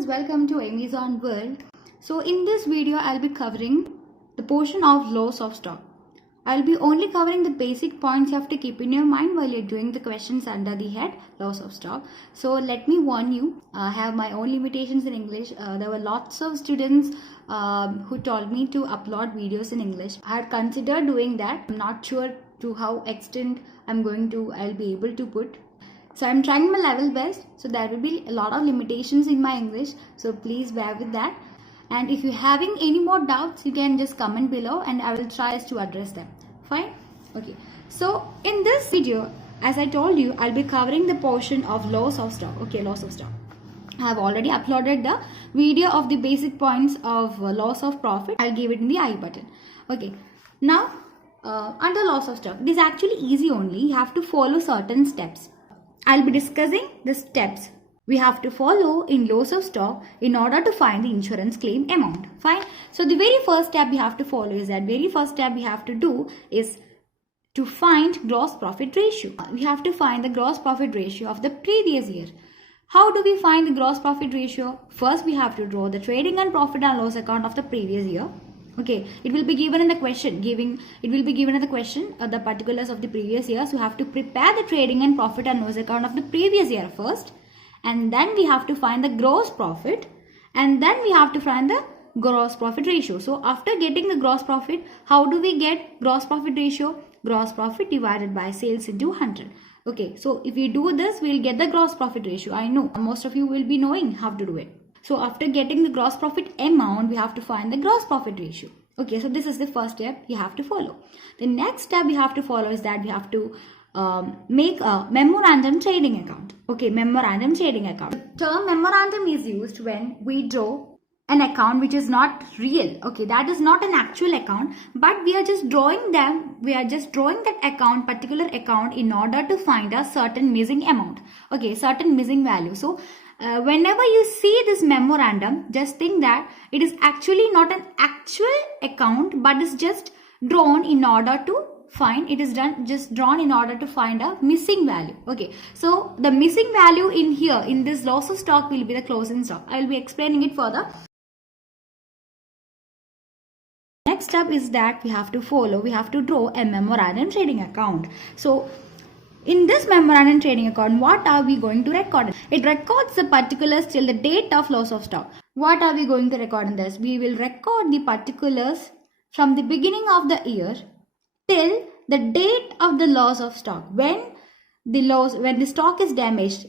friends, welcome to Amazon World. So in this video I'll be covering the portion of loss of stock. I'll be only covering the basic points you have to keep in your mind while you're doing the questions under the head loss of stock. So let me warn you, I have my own limitations in English. There were lots of students who told me to upload videos in English. I had considered doing that. I'm not sure to how extent I'll be able to put. So I'm trying my level best, so there will be a lot of limitations in my English, so please bear with that. And if you're having any more doubts, you can just comment below and I will try to address them. Fine? Okay. So in this video, as I told you, I'll be covering the portion of loss of stock. Okay, loss of stock. I have already uploaded the video of the basic points of loss of profit. I'll give it in the I button. Okay. Now, under loss of stock, it is actually easy only. You have to follow certain steps. I'll be discussing the steps we have to follow in loss of stock in order to find the insurance claim amount. Fine. So the very first step we have to follow is that very first step we have to do is to find gross profit ratio. We have to find the gross profit ratio of the previous year. How do we find the gross profit ratio? First, we have to draw the trading and profit and loss account of the previous year. Okay, it will be given in the question. The particulars of the previous year. So you have to prepare the trading and profit and loss account of the previous year first, and then we have to find the gross profit, and then we have to find the gross profit ratio. So after getting the gross profit, how do we get gross profit ratio? Gross profit divided by sales into 100. Okay, so if we do this, we'll get the gross profit ratio. I know most of you will be knowing how to do it. So after getting the gross profit amount, we have to find the gross profit ratio. Okay, so this is the first step you have to follow. The next step we have to follow is that we have to make a memorandum trading account. Okay, memorandum trading account. The term memorandum is used when we draw an account which is not real. Okay, that is not an actual account, but we are just drawing that account, particular account, in order to find a certain missing amount. Okay, certain missing value. So whenever you see this memorandum, just think that it is actually not an actual account, but is just drawn in order to find, drawn in order to find a missing value. Okay, so the missing value in here, in this loss of stock, will be the closing stock. I will be explaining it further. Next step is that we have to draw a memorandum trading account. So in this memorandum trading account, what are we going to record? It records the particulars till the date of loss of stock. What are we going to record in this? We will record the particulars from the beginning of the year till the date of the loss of stock. When the stock is damaged,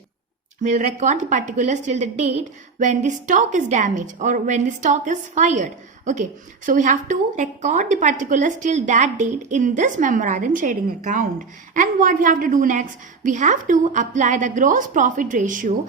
we'll record the particulars till the date when the stock is damaged or when the stock is fired. Okay, so we have to record the particulars till that date in this memorandum trading account. And what we have to do next? We have to apply the gross profit ratio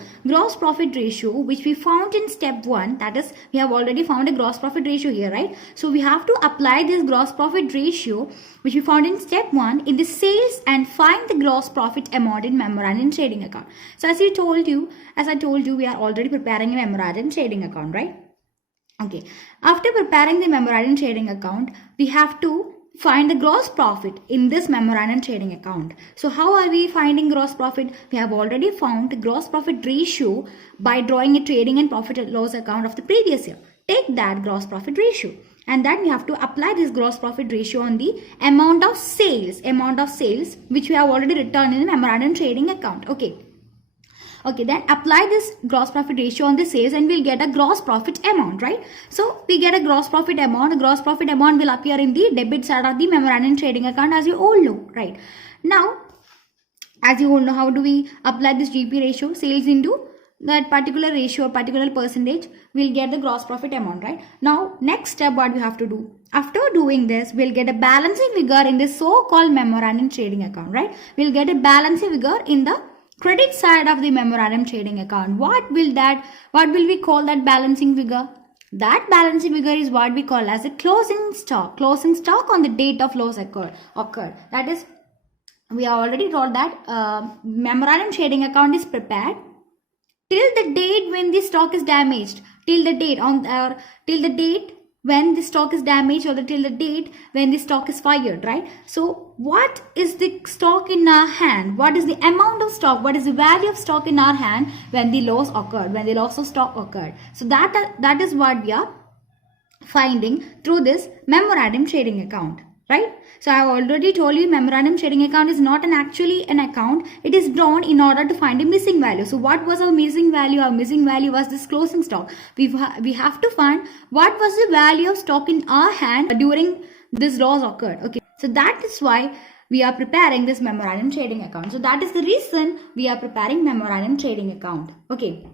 which we found in step 1. That is, we have already found a gross profit ratio here, right? So we have to apply this gross profit ratio which we found in step 1 in the sales and find the gross profit amount in memorandum trading account. So as I told you, we are already preparing a memorandum trading account, right? Okay, after preparing the memorandum trading account, we have to find the gross profit in this memorandum trading account. So how are we finding gross profit? We have already found the gross profit ratio by drawing a trading and profit and loss account of the previous year. Take that gross profit ratio, and then we have to apply this gross profit ratio on the amount of sales which we have already written in the memorandum trading account. Okay, then apply this gross profit ratio on the sales and we'll get a gross profit amount, right? So we get a gross profit amount. The gross profit amount will appear in the debit side of the memorandum trading account, as you all know, right? Now, as you all know, how do we apply this GP ratio? Sales into that particular ratio or particular percentage, we'll get the gross profit amount, right? Now, next step, what we have to do? After doing this, we'll get a balancing figure in the so-called memorandum trading account, right? We'll get a balancing figure in the credit side of the memorandum trading account. What will we call that balancing figure? That balancing figure is what we call as a closing stock on the date of loss occurred. That is, we have already told that memorandum trading account is prepared till the date when the stock is damaged, till the date when the stock is damaged or till the date when the stock is fired, right? So what is the stock in our hand? What is the amount of stock? What is the value of stock in our hand when the loss occurred, when the loss of stock occurred? So that is what we are finding through this memorandum trading account, right? So I have already told you memorandum trading account is not actually an account. It is drawn in order to find a missing value. So what was our missing value? Our missing value was this closing stock. We have to find what was the value of stock in our hand during this loss occurred. Okay, so that is why we are preparing this memorandum trading account. So that is the reason we are preparing memorandum trading account. Okay.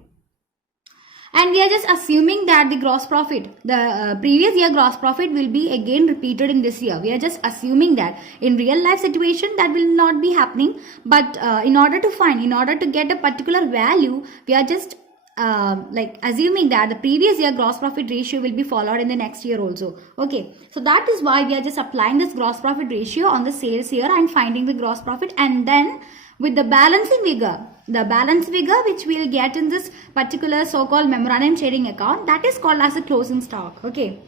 And we are just assuming that the gross profit, the previous year gross profit will be again repeated in this year. We are just assuming that. In real life situation that will not be happening. But in order to get a particular value, we are just like assuming that the previous year gross profit ratio will be followed in the next year also. Okay, so that is why we are just applying this gross profit ratio on the sales year and finding the gross profit, and then with the balancing figure, the balance figure which we will get in this particular so-called memorandum trading account, that is called as a closing stock. Okay,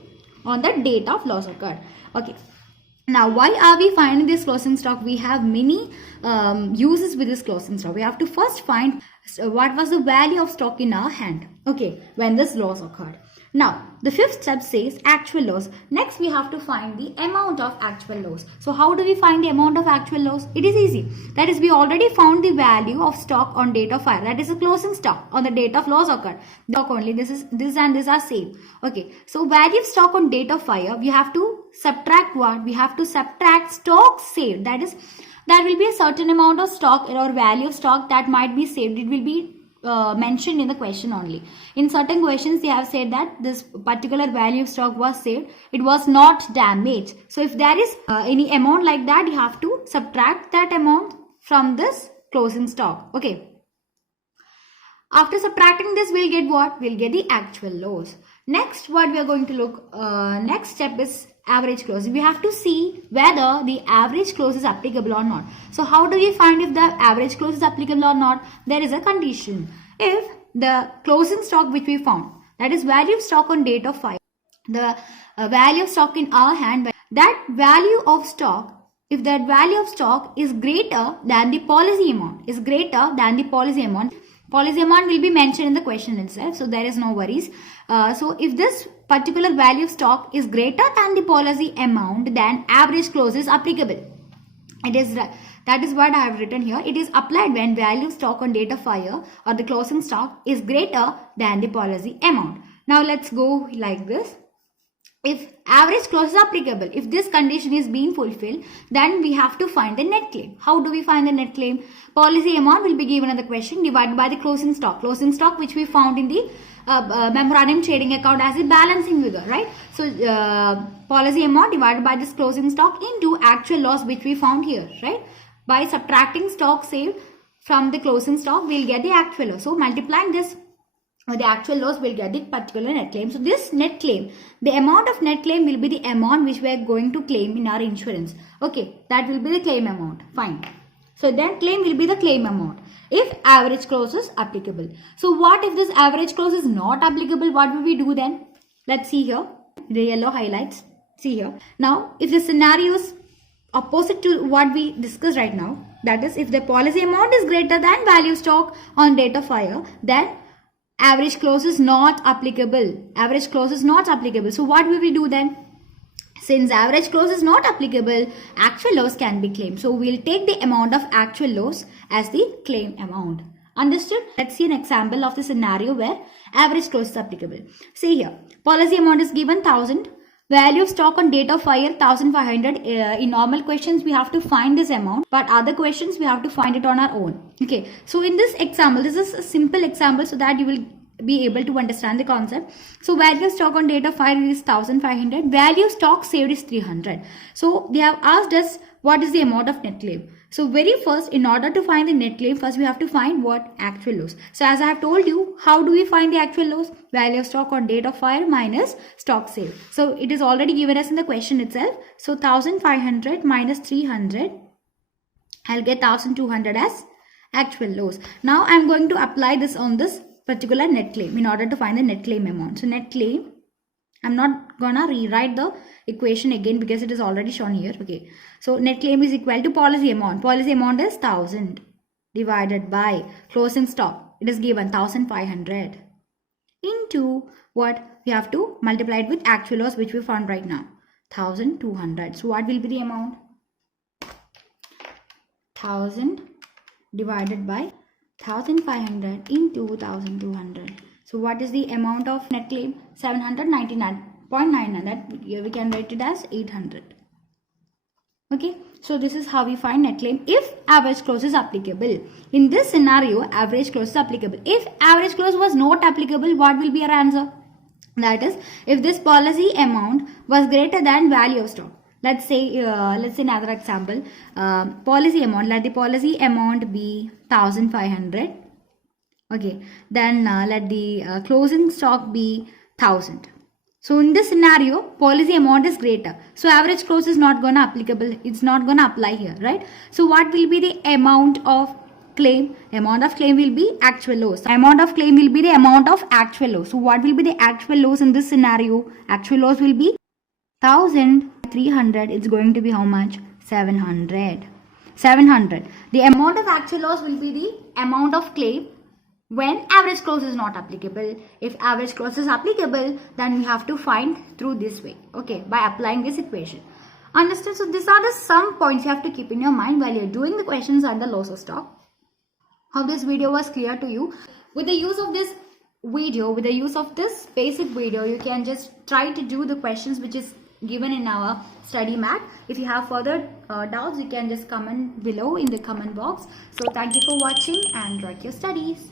on the date of loss occurred. Okay, now why are we finding this closing stock? We have many uses with this closing stock. We have to first find what was the value of stock in our hand, okay, when this loss occurred. Now the fifth step says actual loss. Next we have to find the amount of actual loss. So how do we find the amount of actual loss? It is easy. That is, we already found the value of stock on date of fire. That is a closing stock on the date of loss occurred. Stock only. This and this are same. Okay. So value of stock on date of fire, we have to subtract what? We have to subtract stock saved. That is, there will be a certain amount of stock or value of stock that might be saved. It will be mentioned in the question only. In certain questions they have said that this particular value of stock was saved, it was not damaged. So if there is any amount like that, you have to subtract that amount from this closing stock. Okay, after subtracting this, we'll get what? We'll get the actual loss. Next, what we are going to look, next step is average close. We have to see whether the average close is applicable or not. So how do we find if the average close is applicable or not? There is a condition. If the closing stock which we found, that is value of stock on date of fire, the value of stock in our hand, that value of stock, if that value of stock is greater than the policy amount, policy amount will be mentioned in the question itself, so there is no worries. So if this particular value of stock is greater than the policy amount, then average close is applicable. It is that is what I have written here. It is applied when value of stock on date of fire or the closing stock is greater than the policy amount. Now let's go like this. If average close is applicable, if this condition is being fulfilled, then we have to find the net claim. How do we find the net claim? Policy amount will be given in the question divided by the closing stock. Closing stock which we found in the memorandum trading account as a balancing figure, right? So policy amount divided by this closing stock into actual loss which we found here, right? By subtracting stock saved from the closing stock, we'll get the actual loss. So multiplying this with the actual loss, we'll get the particular net claim. So this net claim, the amount of net claim will be the amount which we are going to claim in our insurance. Okay, that will be the claim amount. Fine. So that claim will be the claim amount if average close is applicable. So what if this average close is not applicable? What will we do then? Let's see here, the yellow highlights. See here. Now, if the scenario is opposite to what we discussed right now, that is, if the policy amount is greater than value stock on date of fire, then average close is not applicable. Average close is not applicable. So what will we do then? Since average close is not applicable, actual loss can be claimed. So we'll take the amount of actual loss as the claim amount. Understood? Let's see an example of the scenario where average close is applicable. See here, policy amount is given 1000. Value of stock on date of fire 1500. In normal questions we have to find this amount, but other questions we have to find it on our own. Okay, so in this example, this is a simple example so that you will be able to understand the concept. So value of stock on date of fire is 1500. Value of stock saved is 300. So they have asked us what is the amount of net claim. So very first, in order to find the net claim, first we have to find what? Actual loss. So as I have told you, how do we find the actual loss? Value of stock on date of fire minus stock saved. So it is already given us in the question itself. So 1500 minus 300, I'll get 1200 as actual loss. Now I'm going to apply this on this particular net claim in order to find the net claim amount. So net claim I'm not gonna rewrite the equation again because it is already shown here. Okay, so net claim is equal to policy amount. Policy amount is 1000 divided by closing stock. It is given 1500 into what? We have to multiply it with actual loss, which we found right now, 1200. So what will be the amount? 1000 divided by 1500 into 1200. So what is the amount of net claim? 799.99. That we can write it as 800. Okay, so this is how we find net claim if average close is applicable. In this scenario, average close is applicable. If average close was not applicable, what will be our answer? That is, if this policy amount was greater than value of stock. Let's say another example. Policy amount. Let the policy amount be 1500. Okay, then let the closing stock be 1000. So in this scenario, policy amount is greater. So average close is not gonna applicable. It's not gonna apply here, right? So what will be the amount of claim? Amount of claim will be actual loss. Amount of claim will be the amount of actual loss. So what will be the actual loss in this scenario? Actual loss will be 1300. It's going to be how much? 700. 700. The amount of actual loss will be the amount of claim when average close is not applicable. If average close is applicable, then we have to find through this way, okay, by applying this equation. Understand? So these are the some points you have to keep in your mind while you're doing the questions on the loss of stock. Hope this video was clear to you. With the use of this video, with the use of this basic video, you can just try to do the questions which is given in our study mat. If you have further doubts, you can just comment below in the comment box. So thank you for watching and write your studies.